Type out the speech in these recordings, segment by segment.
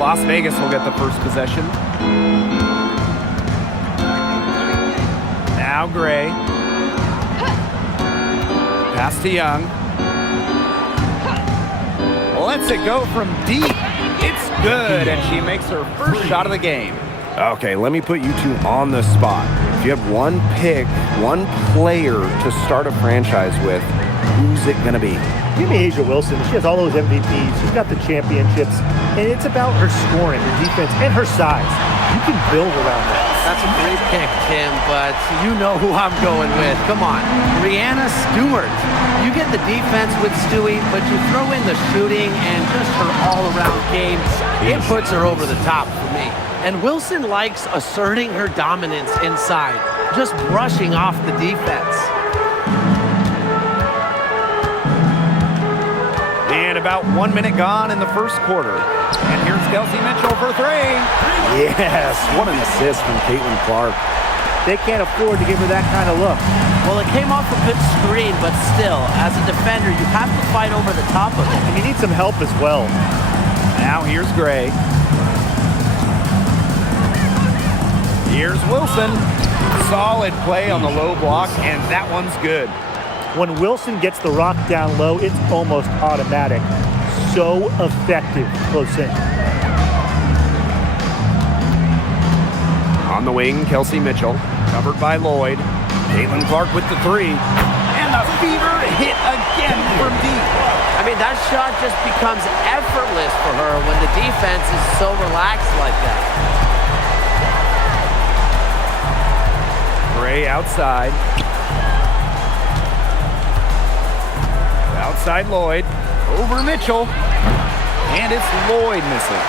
Las Vegas will get the first possession. Now Gray. Pass to Young. Lets it go from deep. It's good, and she makes her first shot of the game. Okay, let me put you two on the spot. If you had one pick, one player to start a franchise with, who's it going to be? Give me A'ja Wilson. She has all those MVPs. She's got the championships. And it's about her scoring, her defense, and her size. You can build around that. That's a great pick, Tim, but you know who I'm going with. Come on, Breanna Stewart. You get the defense with Stewie, but you throw in the shooting and just her all-around game. It puts her over the top for me. And Wilson likes asserting her dominance inside, just brushing off the defense. And about 1 minute gone in the first quarter. And here's Kelsey Mitchell for three. Yes, what an assist from Caitlin Clark. They can't afford to give her that kind of look. Well, it came off a good screen, but still, as a defender, you have to fight over the top of it. And you need some help as well. Now here's Gray. Here's Wilson. Solid play on the low block, and that one's good. When Wilson gets the rock down low, it's almost automatic. So effective close in. On the wing, Kelsey Mitchell, covered by Lloyd. Caitlin Clark with the three. And the Fever hit again from deep. I mean, that shot just becomes effortless for her when the defense is so relaxed like that. Gray outside. Outside Lloyd. Over Mitchell. And it's Lloyd missing.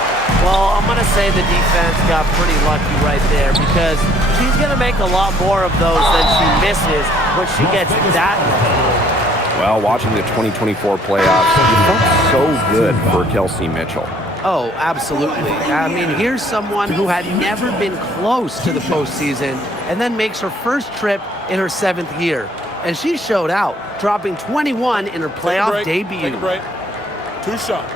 Well, I'm going to say the defense got pretty lucky right there because she's going to make a lot more of those than she misses when she gets that lucky. Well, watching the 2024 playoffs, it felt so good for Kelsey Mitchell. Oh, absolutely. I mean, here's someone who had never been close to the postseason and then makes her first trip in her 7th year. And she showed out, dropping 21 in her playoff debut. Take a break. 2 shots.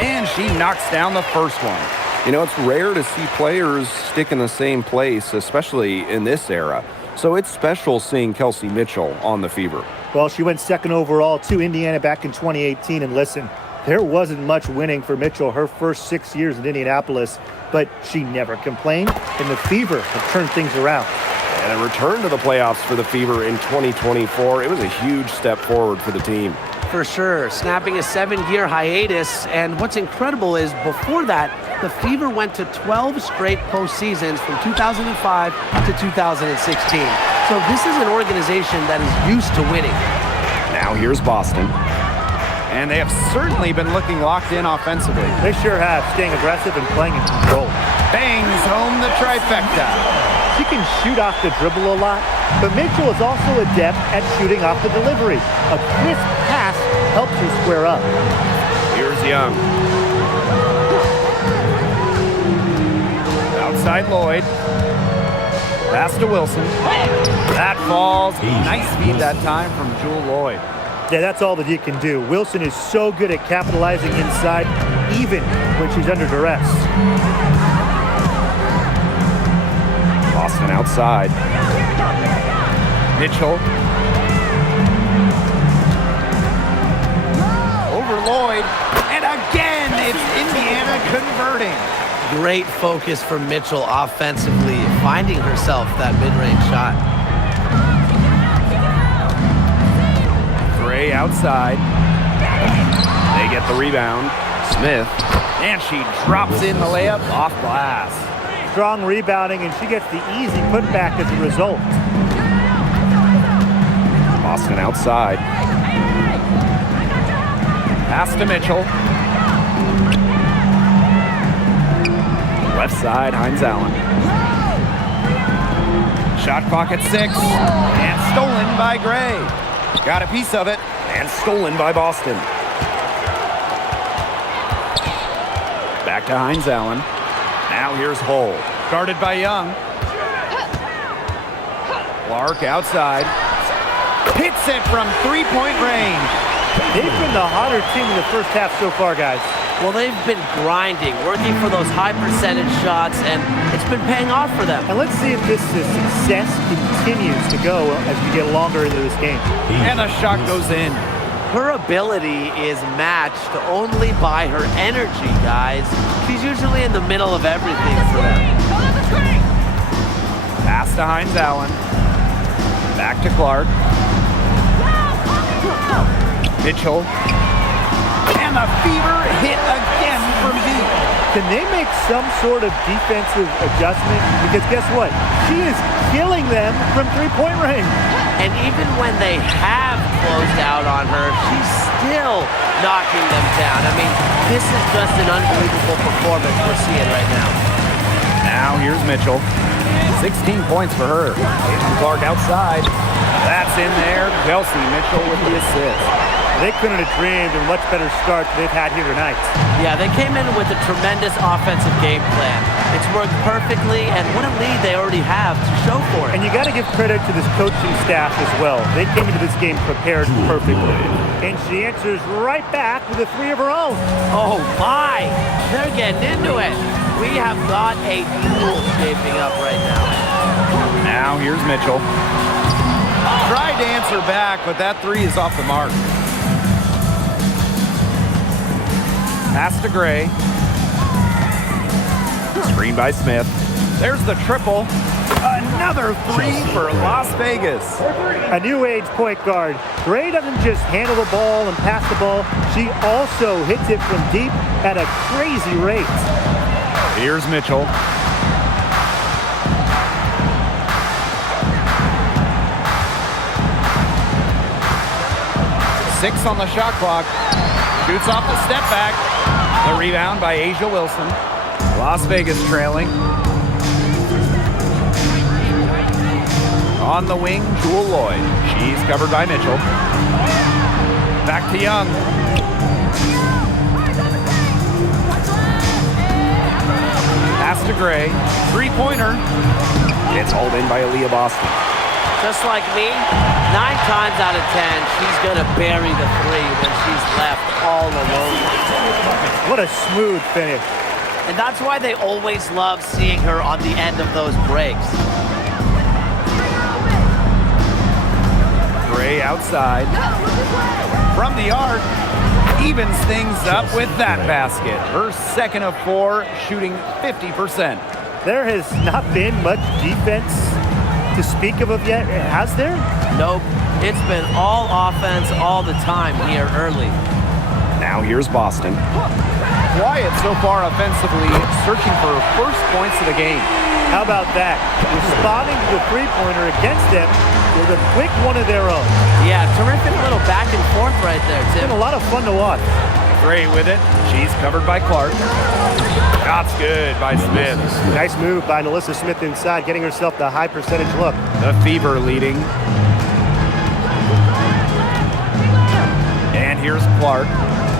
And she knocks down the first one. You know, it's rare to see players stick in the same place, especially in this era. So it's special seeing Kelsey Mitchell on the Fever. Well, she went 2nd overall to Indiana back in 2018. And listen, there wasn't much winning for Mitchell her first 6 years in Indianapolis, but she never complained, and the Fever have turned things around. And a return to the playoffs for the Fever in 2024. It was a huge step forward for the team. For sure, snapping a 7-year hiatus. And what's incredible is before that, the Fever went to 12 straight postseasons from 2005 to 2016. So this is an organization that is used to winning. Now here's Boston. And they have certainly been looking locked in offensively. They sure have, staying aggressive and playing in control. Bangs home the trifecta. She can shoot off the dribble a lot, but Mitchell is also adept at shooting off the delivery. A crisp pass helps her square up. Here's Young. Outside Lloyd. Pass to Wilson. That falls. Nice feed that time from Jewel Lloyd. Yeah, that's all that you can do. Wilson is so good at capitalizing inside, even when she's under duress. Boston outside. Mitchell. Over Lloyd. And again, it's Indiana converting. Great focus from Mitchell offensively, finding herself that mid-range shot. Gray outside. They get the rebound. Smith. And she drops in the layup off glass. Strong rebounding, and she gets the easy putback as a result. Boston outside. Pass to Mitchell. Left side, Hines Allen. Shot clock at 6. And stolen by Gray. Got a piece of it. And stolen by Boston. Back to Hines Allen. Now here's Hull. Guarded by Young. Clark outside. Hits it from three-point range. They've been the hotter team in the first half so far, guys. Well, they've been grinding, working for those high percentage shots, and it's been paying off for them. And let's see if this success continues to go as we get longer into this game. And the shot goes in. Her ability is matched only by her energy, guys. She's usually in the middle of everything for them. Pass to Hines Allen. Back to Clark. Mitchell. And the fever hit again from deep. Can they make some sort of defensive adjustment? Because guess what? She is killing them from three-point range. And even when they have closed out on her, she's still knocking them down. I mean, this is just an unbelievable performance we're seeing right now. Now here's Mitchell. 16 points for her. Caitlin Clark outside. That's in there. Kelsey Mitchell with the assist. They couldn't have dreamed of a much better start than they've had here tonight. Yeah, they came in with a tremendous offensive game plan. It's worked perfectly, and what a lead they already have to show for it. And you got to give credit to this coaching staff as well. They came into this game prepared perfectly. And she answers right back with a three of her own. Oh my! They're getting into it. We have got a duel shaping up right now. Now here's Mitchell. Tried to answer back, but that three is off the mark. Pass to Gray. Screen by Smith. There's the triple. Another three for Las Vegas. A new age point guard. Gray doesn't just handle the ball and pass the ball. She also hits it from deep at a crazy rate. Here's Mitchell. Six on the shot clock. Shoots off the step back. The rebound by Asia Wilson. Las Vegas trailing. On the wing, Jewel Lloyd. She's covered by Mitchell. Back to Young. Pass to Gray. Three-pointer. It's hauled in by Aaliyah Boston. Just like me, 9 times out of 10, she's going to bury the three when she's left all alone. What a smooth finish. And that's why they always love seeing her on the end of those breaks. Gray outside. From the arc, evens things up with that basket. Her second of 4, shooting 50%. There has not been much defense to speak of yet, has there? Nope. It's been all offense all the time here early. Now here's Boston. Quiet so far offensively, searching for first points of the game. How about that? Responding to the three-pointer against them with a quick one of their own. Yeah, terrific little back and forth right there, It's Tim. been a lot of fun to watch. Gray with it. She's covered by Clark. Shot's good by Smith. Nice move by Alyssa Smith inside, getting herself the high percentage look. The Fever leading. And here's Clark.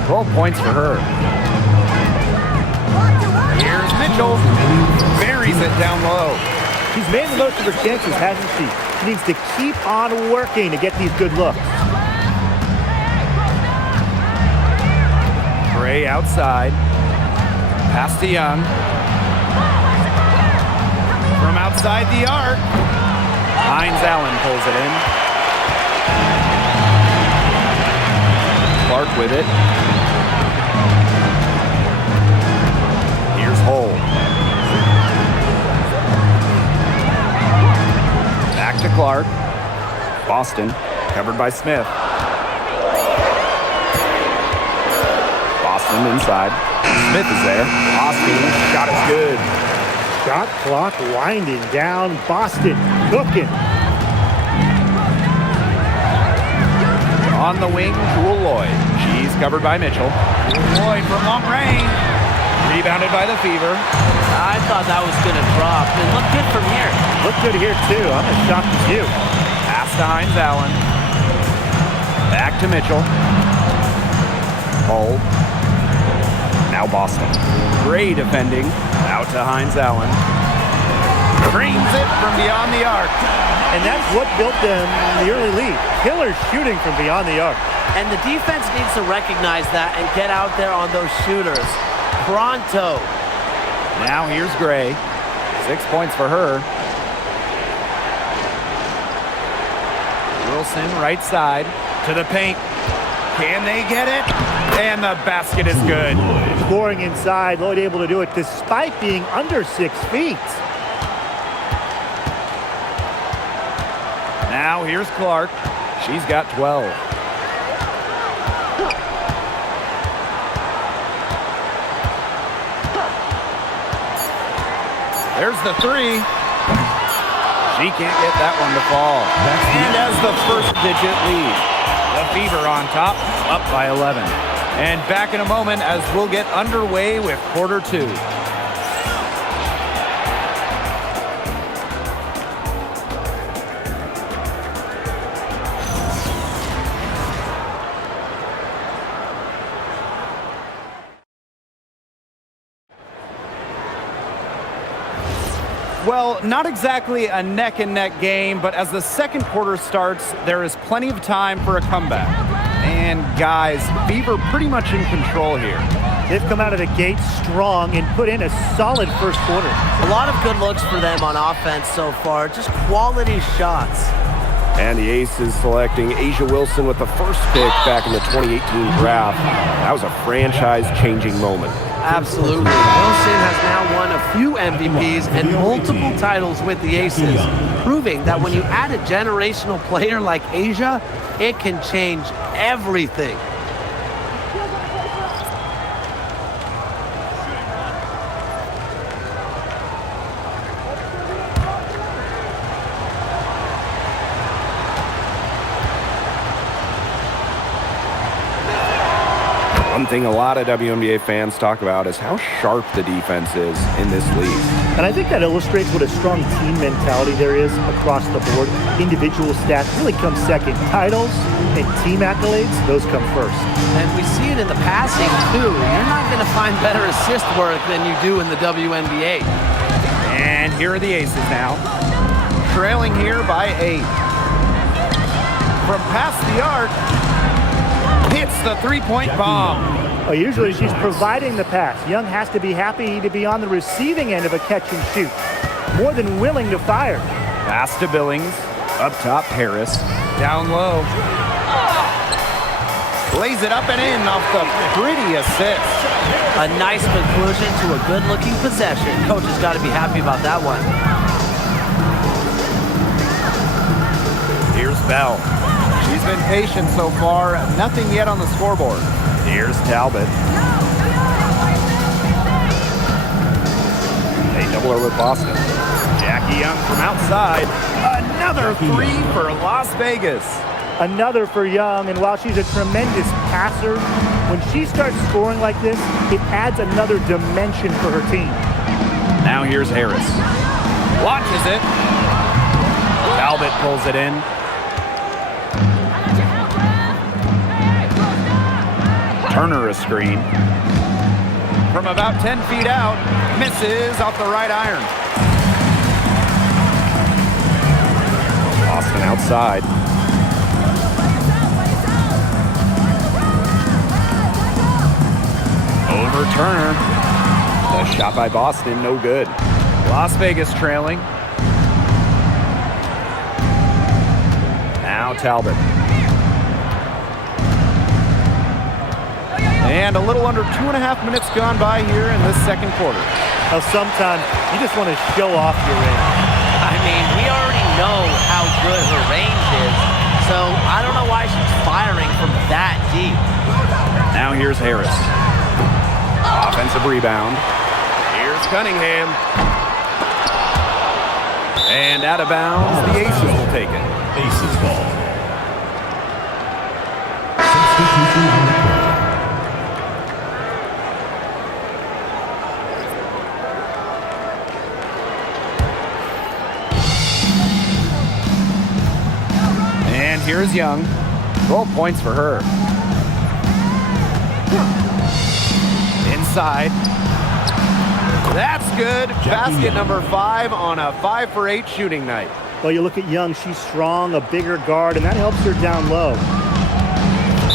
12 points for her. Here's Mitchell. Buries it down low. She's made the most of her chances, hasn't she? She needs to keep on working to get these good looks. Gray outside. Pass to Young. From outside the arc. Hines Allen pulls it in. Clark with it. Here's Hull. Back to Clark. Boston, covered by Smith. Boston inside. Smith is there. Boston, shot is good. Shot clock winding down. Boston cooking. On the wing, Jewel Lloyd. She's covered by Mitchell. Lloyd from long range. Rebounded by the Fever. I thought that was going to drop. It looked good from here. Looked good here, too. I'm as shocked as you. Pass to Hines Allen. Back to Mitchell. Hull. Now Boston. Gray defending. Out to Hines Allen. Screens it from beyond the arc. And that's what built them the early lead. Killer shooting from beyond the arc. And the defense needs to recognize that and get out there on those shooters. Pronto. Now here's Gray. 6 points for her. Wilson, right side, to the paint. Can they get it? And the basket is good. Scoring inside, Lloyd able to do it despite being under 6 feet. Now here's Clark. She's got 12. There's the three. She can't get that one to fall. And as the first digit lead, the Fever on top, up by 11. And back in a moment as we'll get underway with quarter 2. Well, not exactly a neck-and-neck game, but as the second quarter starts, there is plenty of time for a comeback. And guys, Fever pretty much in control here. They've come out of the gate strong and put in a solid first quarter. A lot of good looks for them on offense so far. Just quality shots. And the Aces selecting A'ja Wilson with the first pick back in the 2018 draft. That was a franchise-changing moment. Absolutely. Wilson has now won a few MVPs and multiple titles with the Aces, proving that when you add a generational player like A'ja, it can change everything. One thing a lot of WNBA fans talk about is how sharp the defense is in this league. And I think that illustrates what a strong team mentality there is across the board. Individual stats really come second. Titles and team accolades, those come first. And we see it in the passing, too. You're not going to find better assist work than you do in the WNBA. And here are the Aces now, trailing here by 8. From past the arc, hits the three-point bomb. Well, usually she's providing the pass. Young has to be happy to be on the receiving end of a catch and shoot. More than willing to fire. Pass to Billings. Up top, Harris. Down low. Lays it up and in off the pretty assist. A nice conclusion to a good-looking possession. Coach has got to be happy about that one. Here's Bell. She's been patient so far. Nothing yet on the scoreboard. Here's Talbot. They double her with Boston. Jackie Young from outside. Another three for Las Vegas. Another for Young, and while she's a tremendous passer, when she starts scoring like this, it adds another dimension for her team. Now here's Harris. Launches it. Talbot pulls it in. Turner a screen. From about 10 feet out, misses off the right iron. Boston outside. Over Turner. The shot by Boston, no good. Las Vegas trailing. Now Talbot. And a little under 2.5 minutes gone by here in this second quarter. Now, sometimes you just want to show off your range. I mean, we already know how good her range is, so I don't know why she's firing from that deep. Now here's Harris. Offensive rebound. Here's Cunningham. And out of bounds, the Aces will take it. Aces ball. Substitution on the court. And here's Young. 12 points for her. Inside. That's good. Basket number 5 on a 5 for 8 shooting night. Well, you look at Young, she's strong, a bigger guard, and that helps her down low.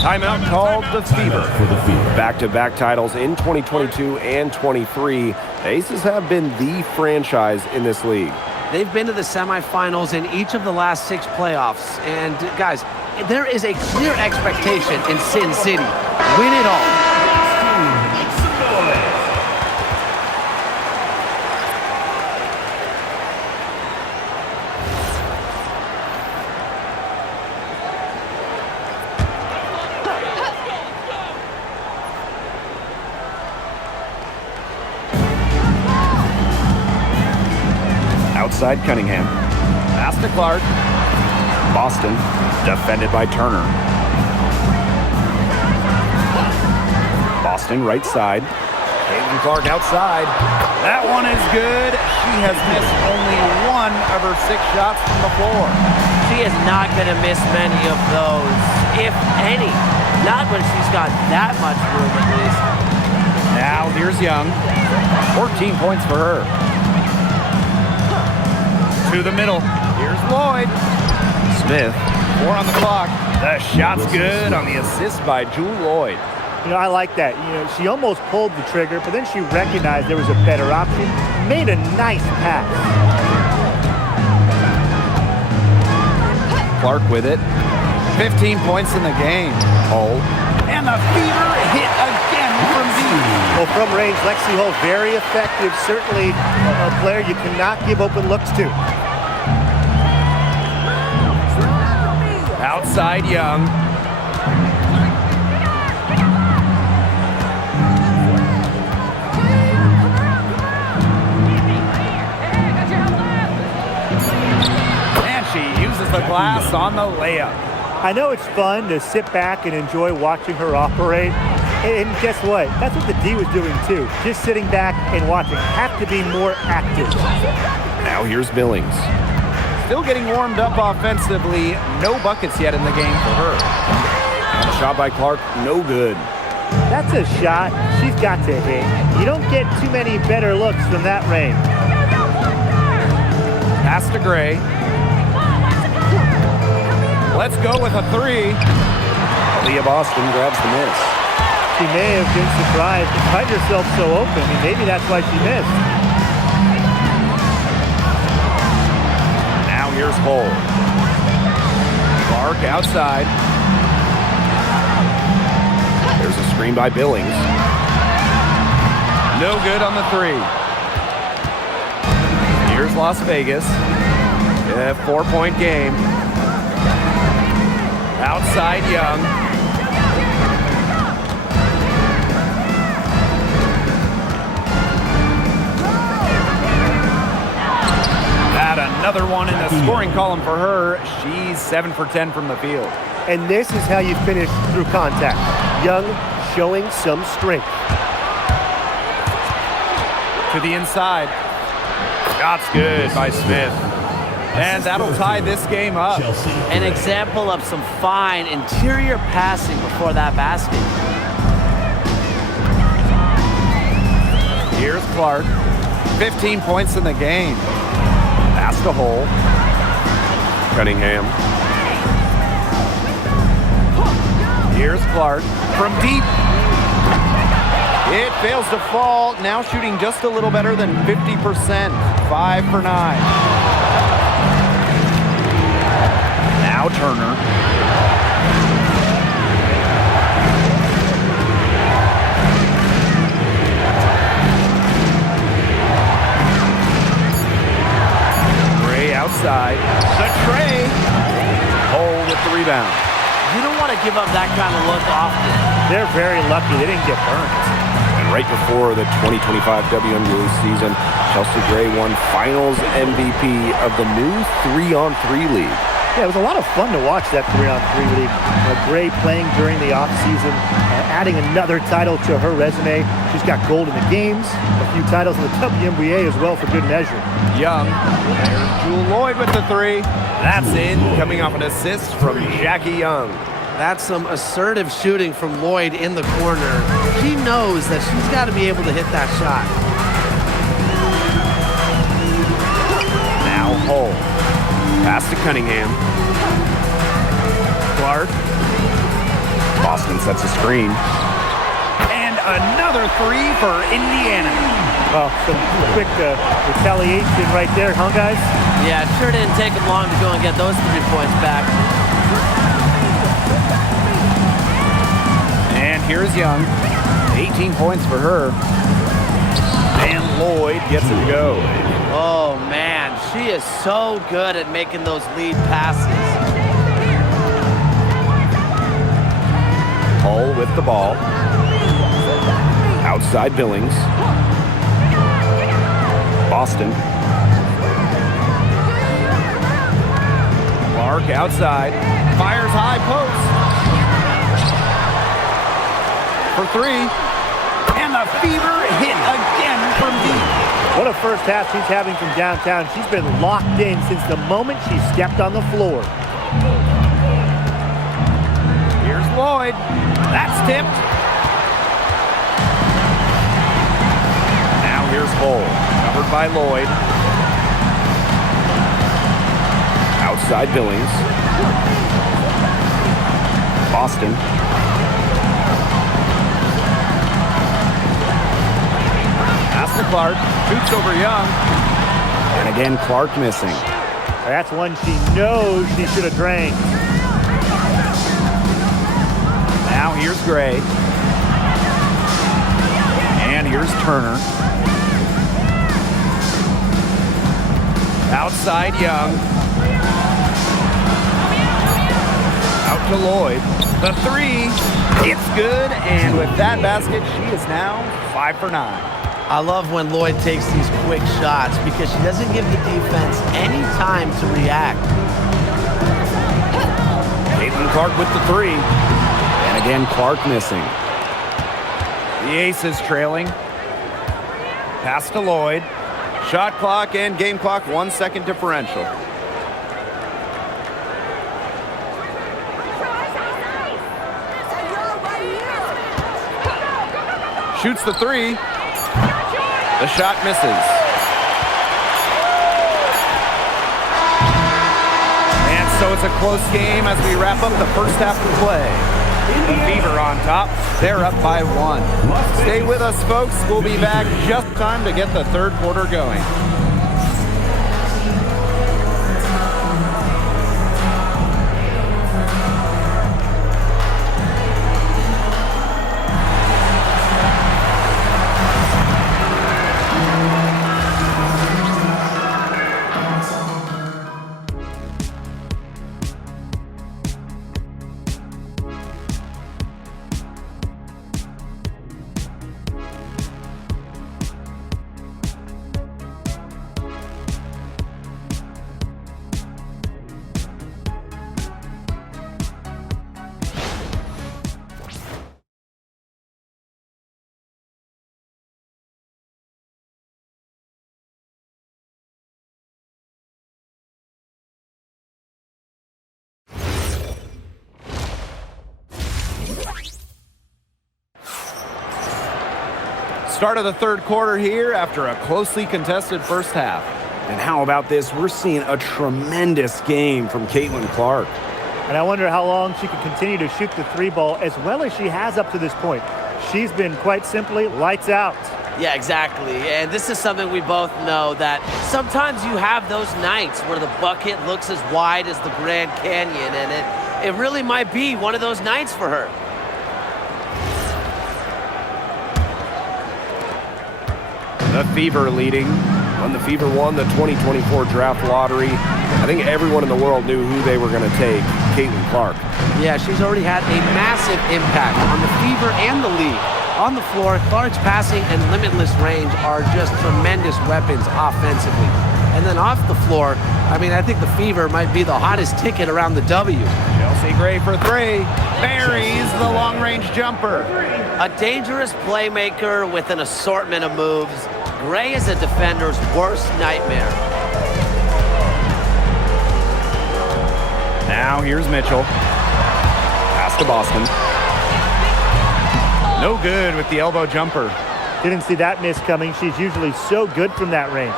Timeout called the Fever. For the Fever. Back-to-back titles in 2022 and 23. The Aces have been the franchise in this league. They've been to the semifinals in each of the last 6 playoffs. And, guys, there is a clear expectation in Sin City. Win it all. Outside Cunningham. Pass to Clark. Boston, defended by Turner. Boston, right side. Caitlin Clark outside. That one is good. She has missed only 1 of her 6 shots from the floor. She is not going to miss many of those, if any. Not when she's got that much room, at least. Now here's Young. 14 points for her. To the middle. Here's Lloyd. Smith. 4 on the clock. The shot's good on the assist by Jewel Lloyd. You know, I like that. You know, she almost pulled the trigger, but then she recognized there was a better option. Made a nice pass. Clark with it. 15 points in the game. Hull. And the Fever hit again from deep. Well, from range, Lexi Hull, very effective. Certainly a player you cannot give open looks to. Outside Young. And she uses the glass on the layup. I know it's fun to sit back and enjoy watching her operate. And guess what? That's what the D was doing too. Just sitting back and watching. Have to be more active. Now here's Billings. Still getting warmed up offensively. No buckets yet in the game for her. And a shot by Clark, no good. That's a shot she's got to hit. You don't get too many better looks from that range. Pass to Gray. Let's go with a 3. Leah Boston grabs the miss. She may have been surprised to find herself so open. I mean, maybe that's why she missed. Now here's Hull. Clark outside. There's a screen by Billings. No good on the 3. Here's Las Vegas. 4-point game. Outside Young. Another one in the scoring column for her. She's 7 for 10 from the field. And this is how you finish through contact. Young showing some strength. To the inside. Shot's good by Smith. And that'll tie this game up. An example of some fine interior passing before that basket. Here's Clark. 15 points in the game. Pass to Hull. Cunningham. Here's Clark from deep. It fails to fall. Now shooting just a little better than 50%. 5 for 9. Now Turner. Outside. The tray. Hull with the rebound. You don't want to give up that kind of look often. They're very lucky they didn't get burned. And right before the 2025 WNBA season, Chelsea Gray won Finals MVP of the new 3-on-3 league. Yeah, it was a lot of fun to watch that 3-on-3 league. Gray playing during the offseason, adding another title to her resume. She's got gold in the games, a few titles in the WNBA as well for good measure. Young. There's Jewel Lloyd with the 3. That's in, coming off an assist from Jackie Young. That's some assertive shooting from Lloyd in the corner. She knows that she's got to be able to hit that shot. Now Hull. Pass to Cunningham. Clark. Boston sets a screen. And another three for Indiana. Well, some quick retaliation right there, huh, guys? Yeah, it sure didn't take them long to go and get those 3 points back. And here's Young. 18 points for her. And Lloyd gets it to go. Oh, man, she is so good at making those lead passes. Hull with the ball. Outside Billings. Boston. Clark outside. Fires high post. For three. And the Fever hit again from deep. What a first half she's having from downtown. She's been locked in since the moment she stepped on the floor. Here's Lloyd. That's tipped. Now here's Hull. Covered by Lloyd. Outside Billings. Boston. Pass to Clark. Shoots over Young. And again, Clark missing. That's one she knows she should have drained. Now here's Gray. And here's Turner. Outside Young. Out to Lloyd. The three. It's good. And with that basket, she is now 5 for 9. I love when Lloyd takes these quick shots because she doesn't give the defense any time to react. Caitlin Clark with the three. And again, Clark missing. The Aces trailing. Pass to Lloyd. Shot clock and game clock 1 second differential. Shoots the three. The shot misses. And so it's a close game as we wrap up the first half of play. The Fever on top. They're up by 1. Stay with us, folks. We'll be back just in time to get the third quarter going. Start of the third quarter here after a closely contested first half. And how about this? We're seeing a tremendous game from Caitlin Clark. And I wonder how long she can continue to shoot the three ball as well as she has up to this point. She's been quite simply lights out. Yeah, exactly. And this is something we both know, that sometimes you have those nights where the bucket looks as wide as the Grand Canyon, and it really might be one of those nights for her. The Fever leading. When the Fever won the 2024 draft lottery, I think everyone in the world knew who they were going to take, Caitlin Clark. Yeah, she's already had a massive impact on the Fever and the league. On the floor, Clark's passing and limitless range are just tremendous weapons offensively. And then off the floor, I mean, I think the Fever might be the hottest ticket around the W. Chelsea Gray for three. Buries the long-range jumper. A dangerous playmaker with an assortment of moves. Gray is a defender's worst nightmare. Now here's Mitchell. Pass to Boston. No good with the elbow jumper. Didn't see that miss coming. She's usually so good from that range.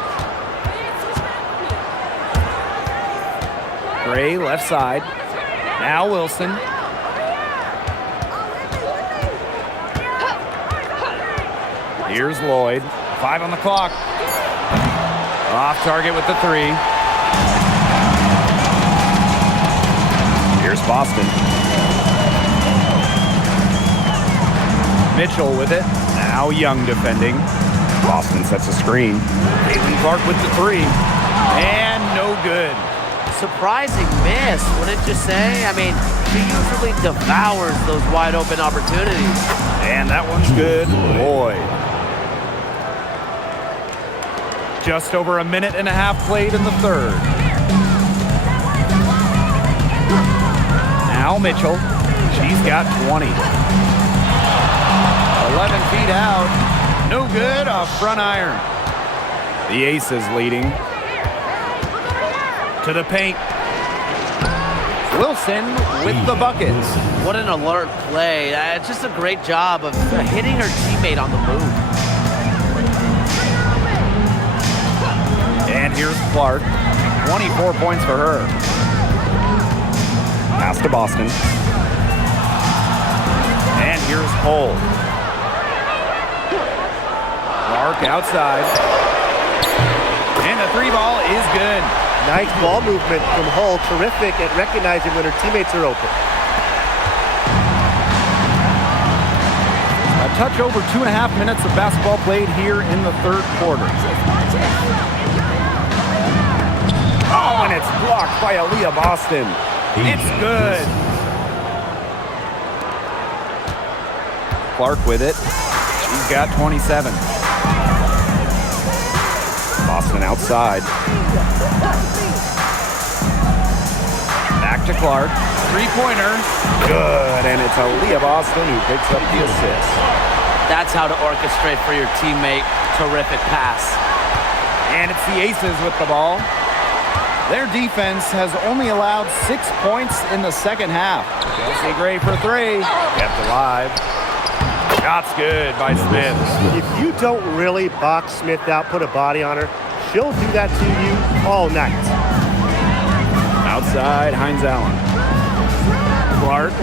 Gray left side. Now Wilson. Here's Lloyd. 5 on the clock. Off target with the 3. Here's Boston. Mitchell with it. Now Young defending. Boston sets a screen. Caitlin Clark with the 3. And no good. Surprising miss, wouldn't you say? I mean, she usually devours those wide open opportunities. And that one's good. Lloyd. Just over a minute and a half played in the third. Now Mitchell. She's got 20. 11 feet out. No good off front iron. The Aces leading. To the paint. Wilson with the buckets. What an alert play. It's just a great job of hitting her teammate on the move. And here's Clark. 24 points for her. Pass to Boston. And here's Hull. Clark outside. And the 3 ball is good. Nice ball movement from Hull. Terrific at recognizing when her teammates are open. A touch over 2.5 minutes of basketball played here in the third quarter. Oh, and it's blocked by Aaliyah Boston. It's good. Clark with it. She's got 27. Boston outside. Back to Clark. 3-pointer. Good, and it's Aaliyah Boston who picks up the assist. That's how to orchestrate for your teammate. Terrific pass. And it's the Aces with the ball. Their defense has only allowed 6 points in the second half. Kelsey Gray for 3. Kept alive. Shot's good by Smith. If you don't really box Smith out, put a body on her, she'll do that to you all night. Outside, Hines Allen. Clark.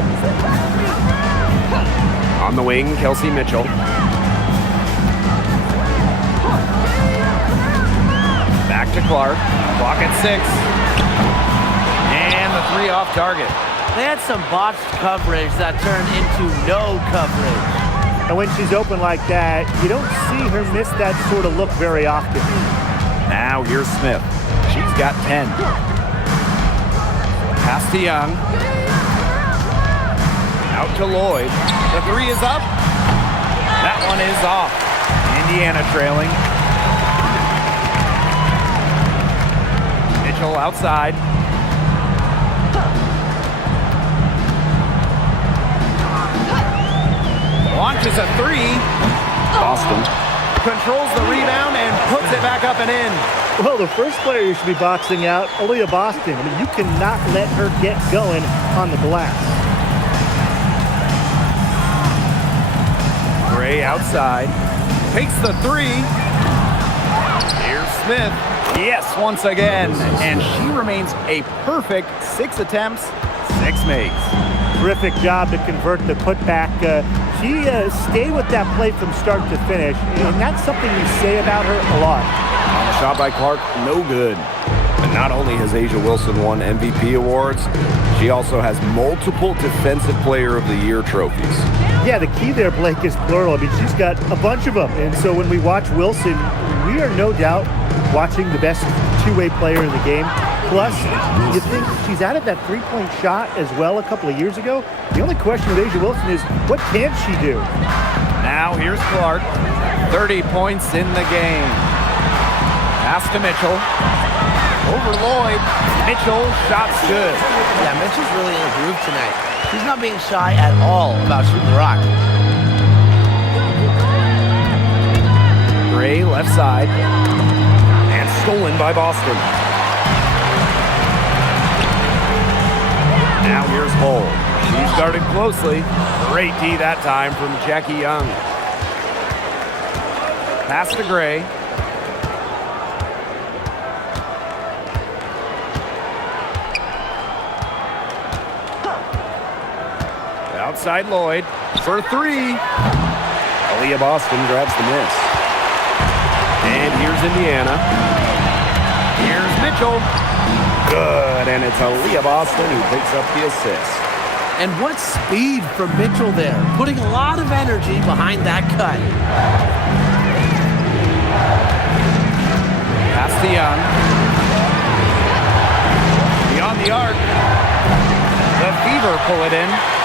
On the wing, Kelsey Mitchell. Back to Clark. Clock at 6. And the 3 off target. They had some botched coverage that turned into no coverage. And when she's open like that, you don't see her miss that sort of look very often. Now here's Smith. She's got 10. Pass to Young. Out to Lloyd. The 3 is up. That one is off. Indiana trailing. Mitchell outside. Launches a 3. Boston. Controls the rebound and puts it back up and in. Well, the first player you should be boxing out, Aaliyah Boston. I mean, you cannot let her get going on the glass. Gray outside. Takes the 3. Here's Smith. Yes, once again. And she remains a perfect 6 attempts, 6 makes. Terrific job to convert the putback. She stayed with that play from start to finish, and that's something we say about her a lot. On the shot by Clark, no good. But not only has A'ja Wilson won MVP awards, she also has multiple Defensive Player of the Year trophies. Yeah, the key there, Blake, is plural. I mean, she's got a bunch of them. And so when we watch Wilson, we are no doubt watching the best two-way player in the game. Plus, you think she's added that three-point shot as well a couple of years ago. The only question with A'ja Wilson is, what can she do? Now here's Clark. 30 points in the game. Pass to Mitchell. Over Lloyd. Mitchell, shot's good. Yeah, Mitchell's really in a groove tonight. She's not being shy at all about shooting the rock. Gray left side. And stolen by Boston. Now here's Hull. She started closely. Great D that time from Jackie Young. Pass to Gray. Outside Lloyd for three. Aaliyah Boston grabs the miss. And here's Indiana. Here's Mitchell. Good, and it's Aaliyah Boston who picks up the assist. And what speed from Mitchell there. Putting a lot of energy behind that cut. Pass to Young. Beyond the arc. The Fever pull it in.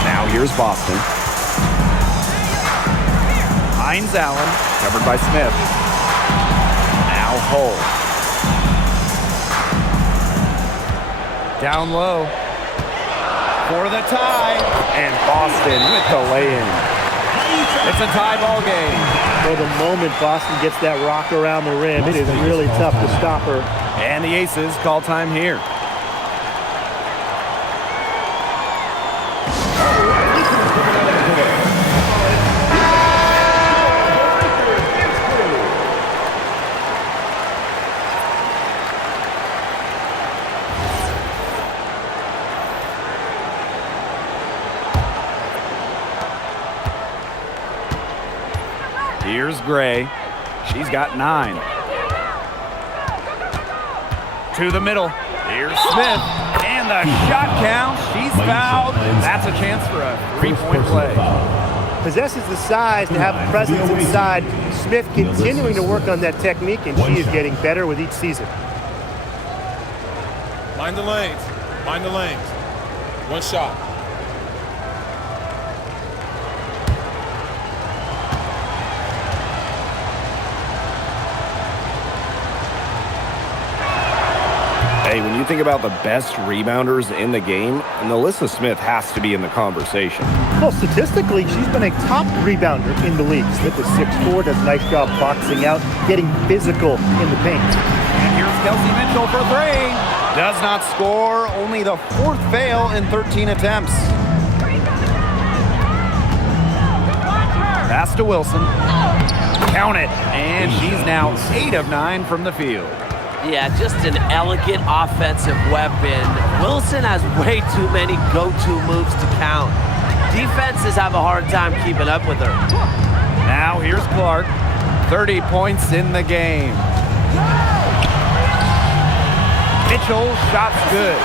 Now here's Boston. Hines Allen, covered by Smith. Now Hull. Down low. For the tie. And Boston with the lay-in. It's a tie ball game. So the moment Boston gets that rock around the rim, it is really tough to stop her. And the Aces call time here. Here's Gray. She's got 9. To the middle. Here's Smith. And the shot count. She's fouled. That's a chance for a three-point play. Possesses the size to have a presence inside. Smith continuing to work on that technique, and she is getting better with each season. Mind the lanes. Mind the lanes. One shot. Hey, when you think about the best rebounders in the game, Alyssa Smith has to be in the conversation. Well, statistically, she's been a top rebounder in the league. Smith is 6'4", does a nice job boxing out, getting physical in the paint. And here's Kelsey Mitchell for three. Does not score. Only the 4th fail in 13 attempts. Pass to Wilson. Count it. And she's now 8 of 9 from the field. Yeah, just an elegant offensive weapon. Wilson has way too many go-to moves to count. Defenses have a hard time keeping up with her. Now here's Clark. 30 points in the game. Mitchell, shot's good.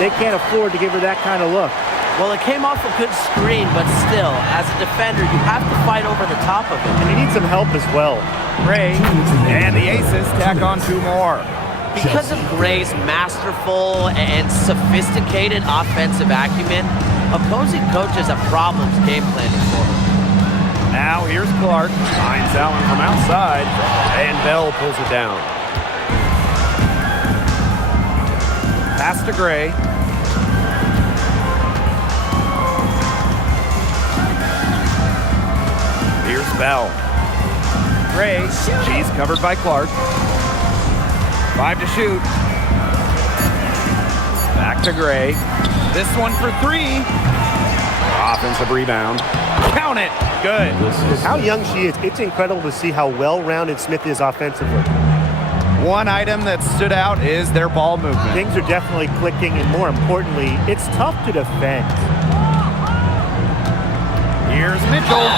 They can't afford to give her that kind of look. Well, it came off a good screen, but still, as a defender, you have to fight over the top of it. And they need some help as well. Gray, and the Aces tack on 2 more. Because of Gray's masterful and sophisticated offensive acumen, opposing coaches have problems game planning for her. Now here's Clark. Finds Allen from outside. And Bell pulls it down. Pass to Gray. Here's Bell. Gray, she's covered by Clark. 5 to shoot. Back to Gray. This one for 3. Offensive rebound. Count it. Good. How young she is, it's incredible to see how well-rounded Smith is offensively. One item that stood out is their ball movement. Things are definitely clicking, and more importantly, it's tough to defend. Here's Mitchell.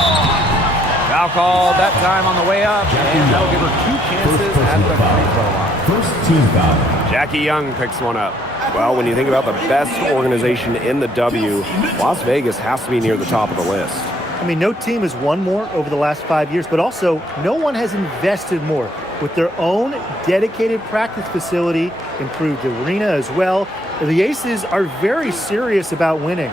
Foul called that time on the way up, and that'll give her 2 chances at the free throw line. First team foul. Jackie Young picks one up. Well, when you think about the best organization in the W, Las Vegas has to be near the top of the list. I mean, no team has won more over the last 5 years, but also no one has invested more with their own dedicated practice facility, improved arena as well. The Aces are very serious about winning.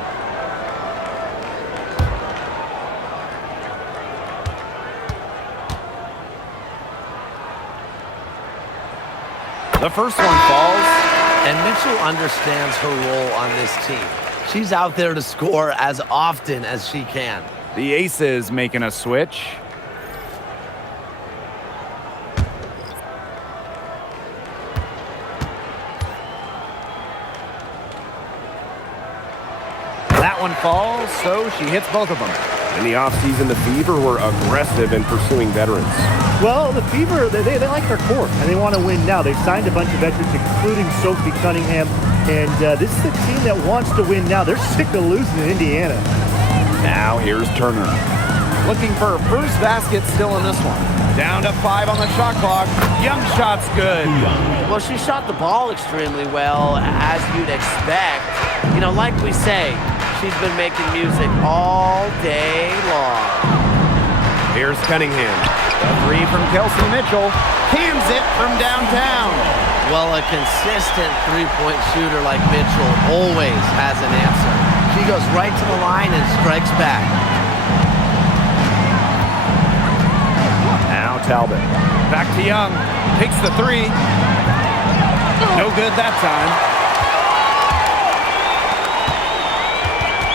The first one falls. And Mitchell understands her role on this team. She's out there to score as often as she can. The Aces making a switch. That one falls, so she hits both of them. In the offseason, the Fever were aggressive in pursuing veterans. Well, the Fever, they like their core, and they want to win now. They've signed a bunch of veterans, including Sophie Cunningham, and this is a team that wants to win now. They're sick of losing in Indiana. Now here's Turner. Looking for her first basket still in this one. Down to 5 on the shot clock. Young shot's good. Well, she shot the ball extremely well, as you'd expect. You know, like we say, she's been making music all day long. Here's Cunningham. The 3 from Kelsey Mitchell. Cans it from downtown. Well, a consistent three-point shooter like Mitchell always has an answer. She goes right to the line and strikes back. Now Talbot. Back to Young. Takes the 3. No good that time.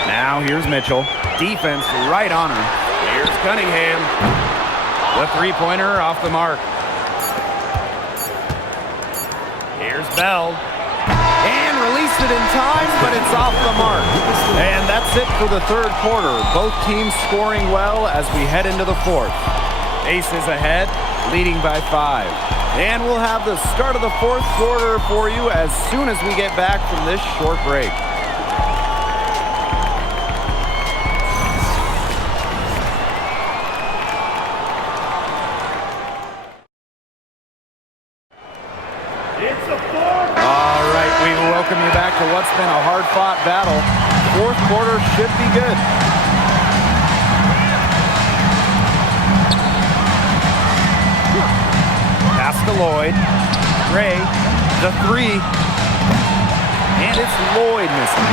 Now here's Mitchell. Defense right on her. Here's Cunningham. The three-pointer off the mark. Here's Bell. And released it in time, but it's off the mark. And that's it for the third quarter. Both teams scoring well as we head into the fourth. Aces ahead, leading by 5. And we'll have the start of the fourth quarter for you as soon as we get back from this short break. All right, we welcome you back to what's been a hard-fought battle. Fourth quarter should be good. Pass to Lloyd. Gray, the 3. And it's Lloyd missing.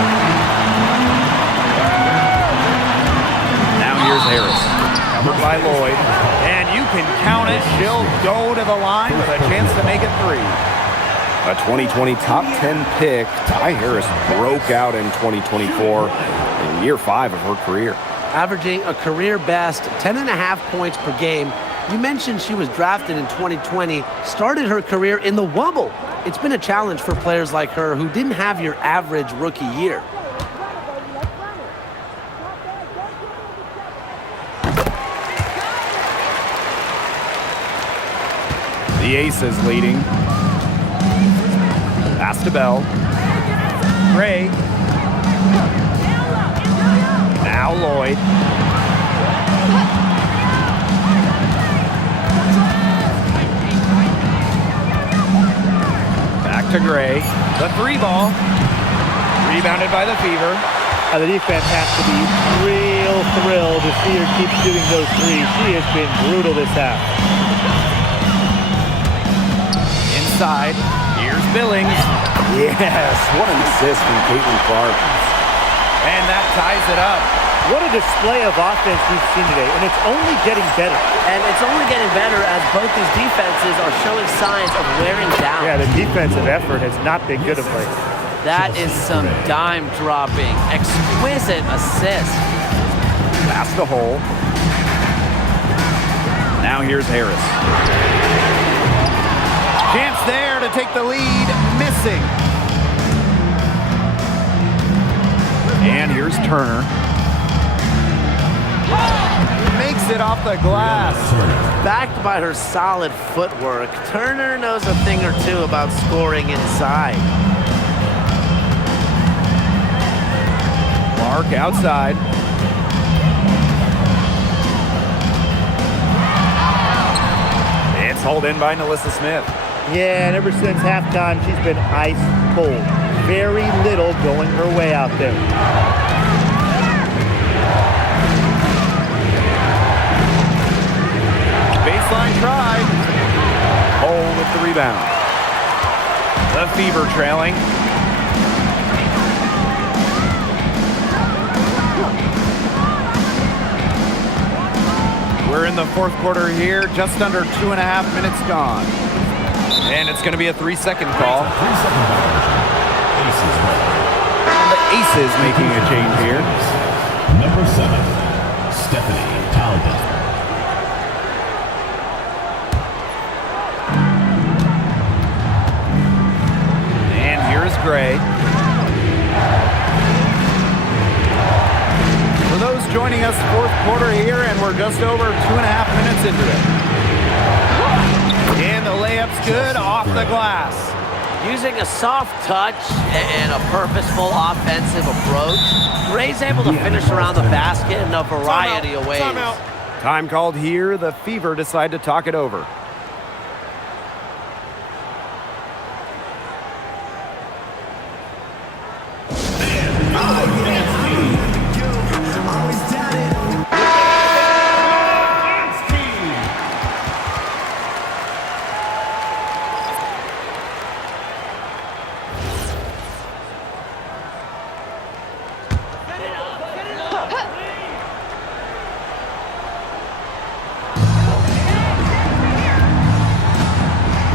Now here's Harris. Covered by Lloyd. And you can count it. She'll go to the line with a chance to make it 3. A 2020 top 10 pick, Ty Harris broke out in 2024 in year 5 of her career. Averaging a career best 10.5 points per game. You mentioned she was drafted in 2020, started her career in the Wubble. It's been a challenge for players like her who didn't have your average rookie year. The Aces leading. Pass to Bell. Gray. Now Lloyd. Back to Gray. The 3 ball. Rebounded by the Fever. The defense has to be real thrilled to see her keep shooting those 3s. She has been brutal this half. Inside. Here's Billings. Yes, what an assist from Caitlin Clark. And that ties it up. What a display of offense we've seen today, and it's only getting better. And it's only getting better as both these defenses are showing signs of wearing down. Yeah, the defensive effort has not been good of late. That is some dime dropping, exquisite assist. Pass the hole. Now here's Harris. Chance there to take the lead, missing. And here's Turner. Makes it off the glass. Backed by her solid footwork, Turner knows a thing or two about scoring inside. Clark outside. It's hauled in by Nalissa Smith. Yeah, and ever since halftime, she's been ice cold. Very little going her way out there. Baseline try. Hole with the rebound. The Fever trailing. We're in the fourth quarter here, just under 2.5 minutes gone. And it's going to be a 3-second call. 3-second violation. Aces ball. And the Aces making a change here. Number 7, Stephanie Talbot. And here's Gray. For those joining us, fourth quarter here, and we're just over 2.5 minutes into it. And the layup's good off the glass. Using a soft touch and a purposeful offensive approach, Gray's able to finish around the basket in a variety of ways. Timeout. Time called here. The Fever decide to talk it over.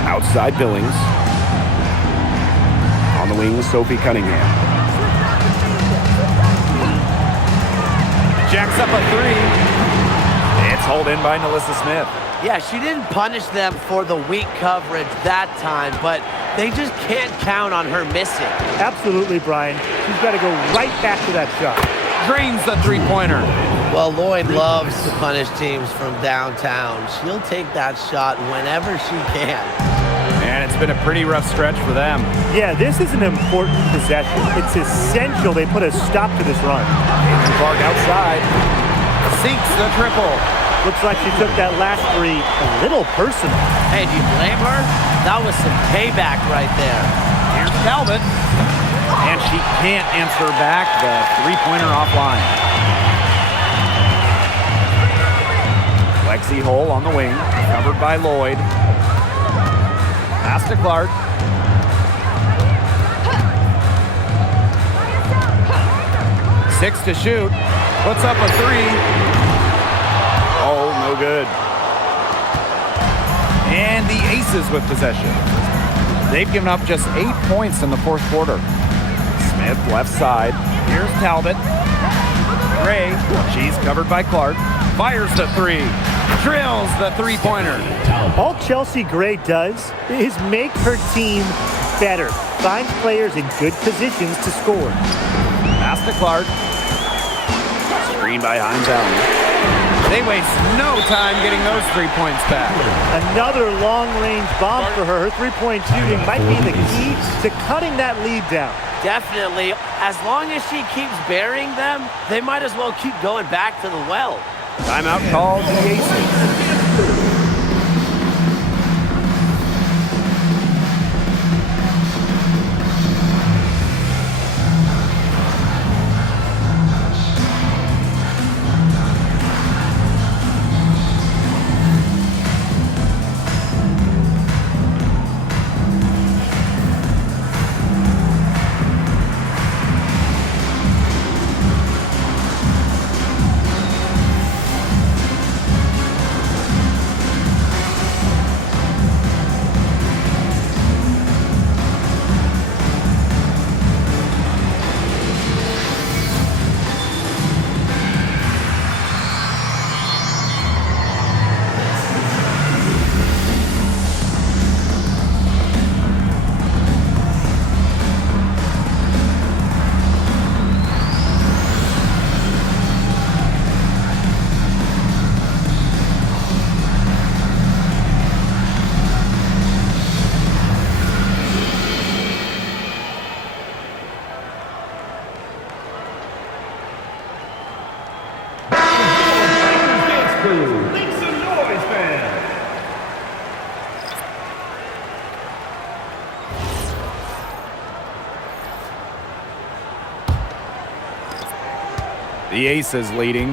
Outside Billings. On the wing, Sophie Cunningham. Jacks up a three. It's hauled in by Nalissa Smith. Yeah, she didn't punish them for the weak coverage that time, but they just can't count on her missing. Absolutely, Brian. She's got to go right back to that shot. Drains the three-pointer. Well, Lloyd loves to punish teams from downtown. She'll take that shot whenever she can. And it's been a pretty rough stretch for them. Yeah, this is an important possession. It's essential they put a stop to this run. Clark outside. Sinks the triple. Looks like she took that last three a little personal. Hey, do you blame her? That was some payback right there. Here's Talbot. And she can't answer back the three-pointer offline. Lexi Hull on the wing, covered by Lloyd. Pass to Clark. Six to shoot. Puts up a three. Oh, no good. And the Aces with possession. They've given up just 8 points in the fourth quarter. Smith left side. Here's Talbot. Gray, she's covered by Clark. Fires the three. Drills the three-pointer. All Chelsea Gray does is make her team better. Finds players in good positions to score. Pass to Clark. Screen by Hines Allen. They waste no time getting those 3 points back. Another long-range bomb for her. Her three-point shooting might be the key to cutting that lead down. Definitely. As long as she keeps burying them, they might as well keep going back to the well. Timeout called the Aces. The Aces leading.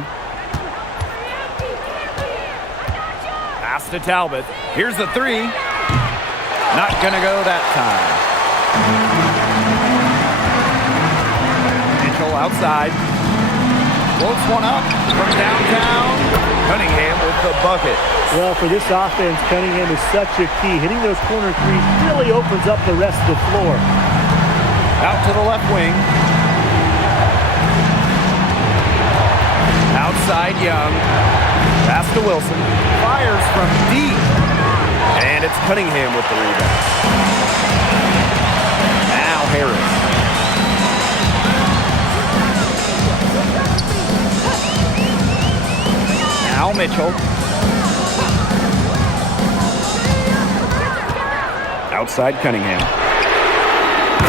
Pass to Talbot. Here's the three. Not gonna go that time. Mitchell outside. Floats one up from downtown. Cunningham with the bucket. Well, for this offense, Cunningham is such a key. Hitting those corner threes really opens up the rest of the floor. Out to the left wing. Outside Young. Pass to Wilson. Fires from deep. And it's Cunningham with the rebound. Now Harris. Now Mitchell. Outside Cunningham.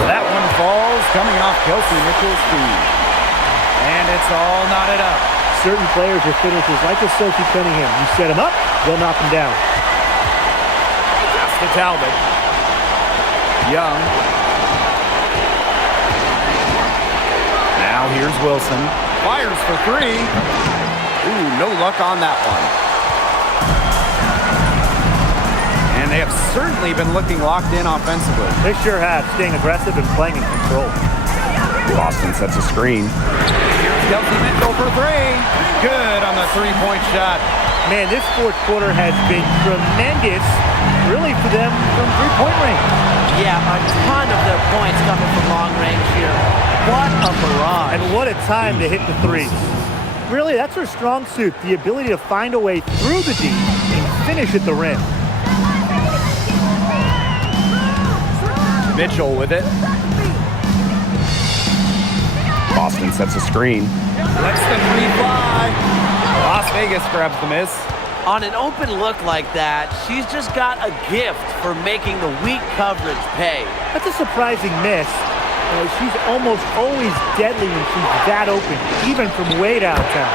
That one falls, coming off Kelsey Mitchell's feet. And it's all knotted up. Certain players are finishers like a Sophie Cunningham. You set them up, they'll knock them down. Pass to Talbot. Young. Now here's Wilson. Fires for three. Ooh, no luck on that one. And they have certainly been looking locked in offensively. They sure have, staying aggressive and playing in control. Boston sets a screen. Here's Kelsey Mitchell for three. Good on the three-point shot. Man, this fourth quarter has been tremendous, really, for them from three-point range. Yeah, a ton of their points coming from long range here. What a barrage. And what a time to hit the threes. Really, that's her strong suit, the ability to find a way through the D and finish at the rim. Mitchell with it. Boston sets a screen. Lets the three fly. Las Vegas grabs the miss. On an open look like that, she's just got a gift for making the weak coverage pay. That's a surprising miss. She's almost always deadly when she's that open, even from way downtown.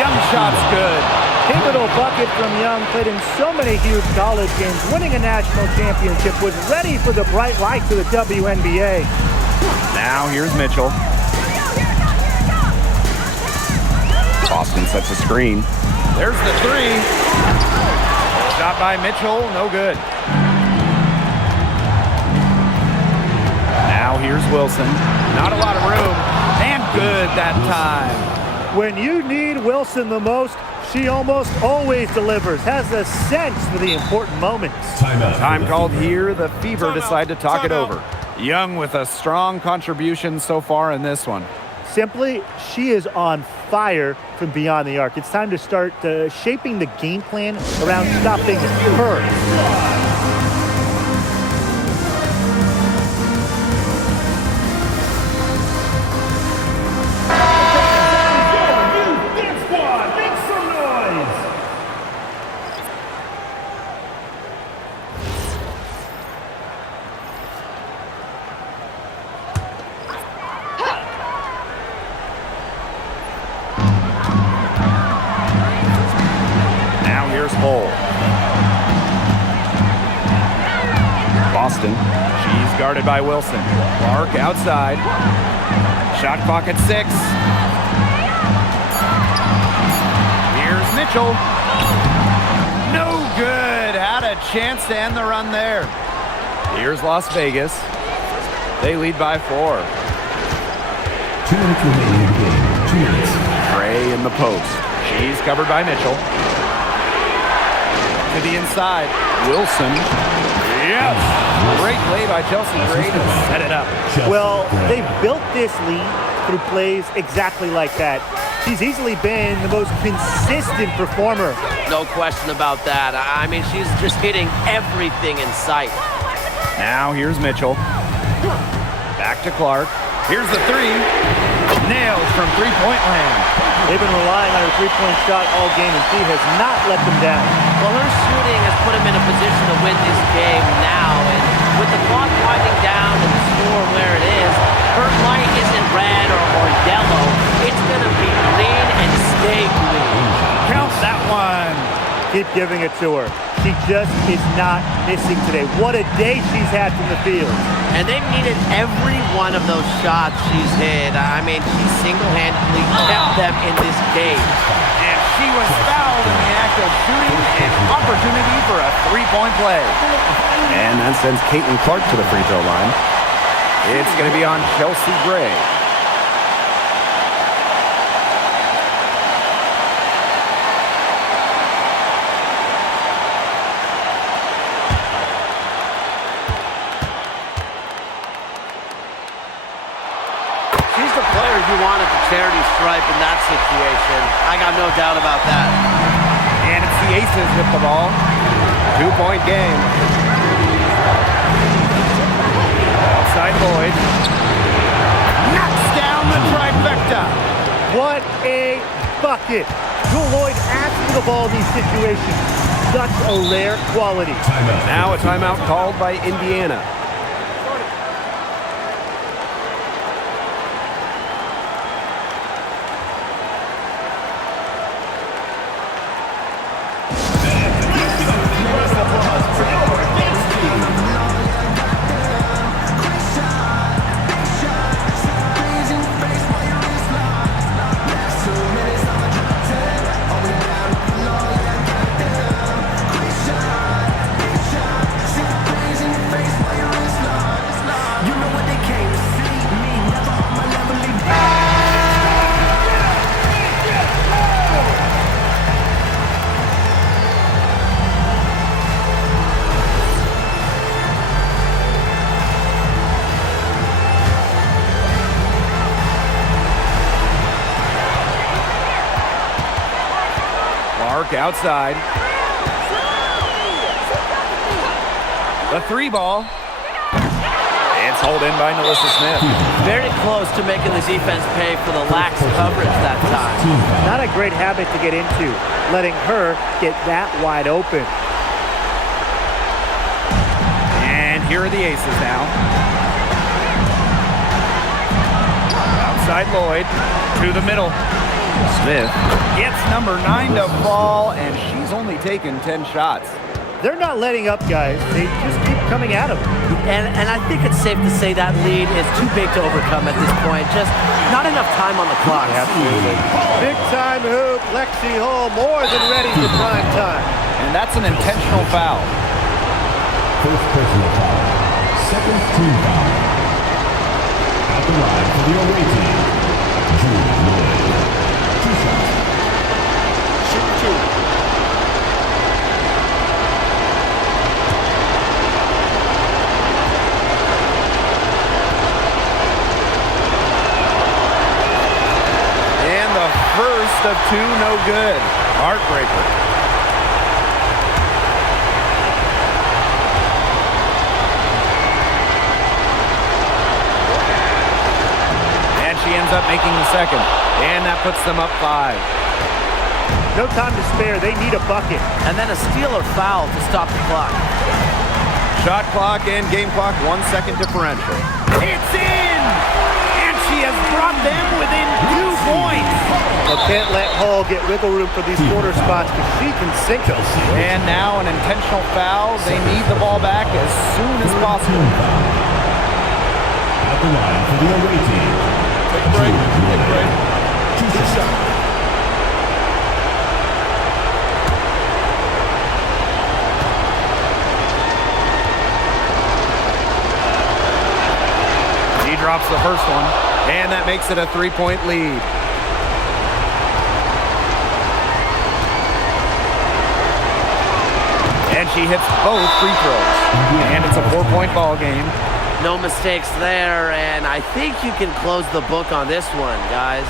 Young shot's good. Pivotal bucket from Young, played in so many huge college games, winning a national championship, was ready for the bright lights of the WNBA. Now here's Mitchell. Boston sets a screen. There's the three. Shot by Mitchell, no good. Now here's Wilson. Not a lot of room, and good that time. When you need Wilson the most, she almost always delivers, has a sense for the important moments. Time called here. The Fever decide to talk it over. Young with a strong contribution so far in this one. Simply, she is on fire from beyond the arc. It's time to start shaping the game plan around stopping her. Hole. Boston. She's guarded by Wilson. Clark outside. Shot clock at 6. Here's Mitchell. No good. Had a chance to end the run there. Here's Las Vegas. They lead by 4. 2 minutes remaining in the game. 2 minutes. Gray in the post. She's covered by Mitchell. To the inside. Wilson. Yes! Great play by Chelsea Gray to set it up. Well, they built this lead through plays exactly like that. She's easily been the most consistent performer. No question about that. I mean, she's just hitting everything in sight. Now here's Mitchell. Back to Clark. Here's the three. Nailed from three-point land. They've been relying on her three-point shot all game, and she has not let them down. Well, her shooting has put them in a position to win this game now, and with the clock winding down and the score where it is, her light isn't red or yellow. It's going to be green and stay green. Count that one. Keep giving it to her. She just is not missing today. What a day she's had from the field. And they've needed every one of those shots she's hit. I mean, she single-handedly kept them in this game. And she was fouled in the act of shooting an opportunity for a three-point play. And that sends Caitlin Clark to the free throw line. It's going to be on Chelsea Gray. She's the player you want at the charity stripe in that situation. I got no doubt about that. And it's the Aces with the ball. 2-point game. Outside Lloyd. Knocks down the trifecta. What a bucket. Jewel Lloyd asks for the ball in these situations. Such a rare quality. Timeout. Now a timeout called by Indiana. Outside. The three ball. It's hauled in by Melissa Smith. Very close to making the defense pay for the lax coverage that time. Not a great habit to get into, letting her get that wide open. And here are the aces now. Outside Lloyd to the middle. Smith Gets number 9 to fall, and she's only taken 10 shots. They're not letting up, guys. They just keep coming at them. And I think it's safe to say that lead is too big to overcome at this point. Just not enough time on the clock. Absolutely. Big time hoop. Lexi Hull more than ready for prime time. And that's an intentional foul. First personal foul. Second team foul. At the line for the away team, Jewel Lloyd. 2 shots. Shoot two. And the first of 2, no good. Heartbreaker. She ends up making the second, and that puts them up 5. No time to spare. They need a bucket. And then a steal or foul to stop the clock. Shot clock and game clock, 1 second differential. It's in! And she has brought them within 2 points. Well, can't let Hull get wiggle room for these corner spots because she can sink us. And now an intentional foul. They need the ball back as soon as possible. At the line for the away team, Take a break. Take a break. 2 shots. He drops the first one, and that makes it a 3-point lead. And she hits both free throws. And it's a 4-point ball game. No mistakes there, and I think you can close the book on this one, guys.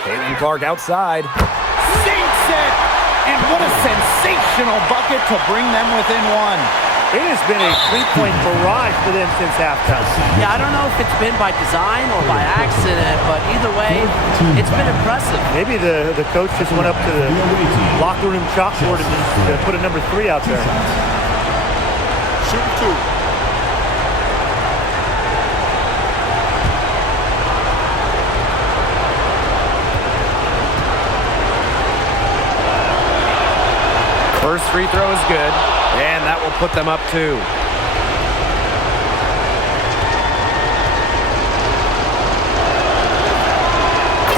Caitlin Clark outside. Sinks it! And what a sensational bucket to bring them within 1. It has been a 3-point barrage for them since halftime. Yeah, I don't know if it's been by design or by accident, but either way, it's been impressive. Maybe the coach just went up to the locker room chalkboard and just put a number 3 out there. Shoot two. First free throw is good, and that will put them up 2.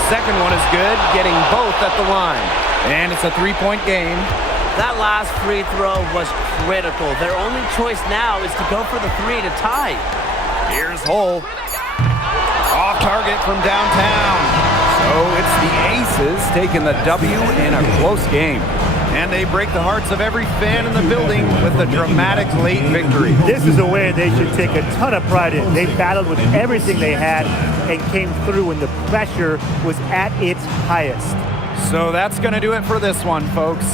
Second one is good, getting both at the line. And it's a 3-point game. That last free throw was critical. Their only choice now is to go for the 3 to tie. Here's Hull. Off target from downtown. So it's the Aces taking the W in a close game. And they break the hearts of every fan in the building with a dramatic late victory. This is a win they should take a ton of pride in. They battled with everything they had and came through when the pressure was at its highest. So that's going to do it for this one, folks.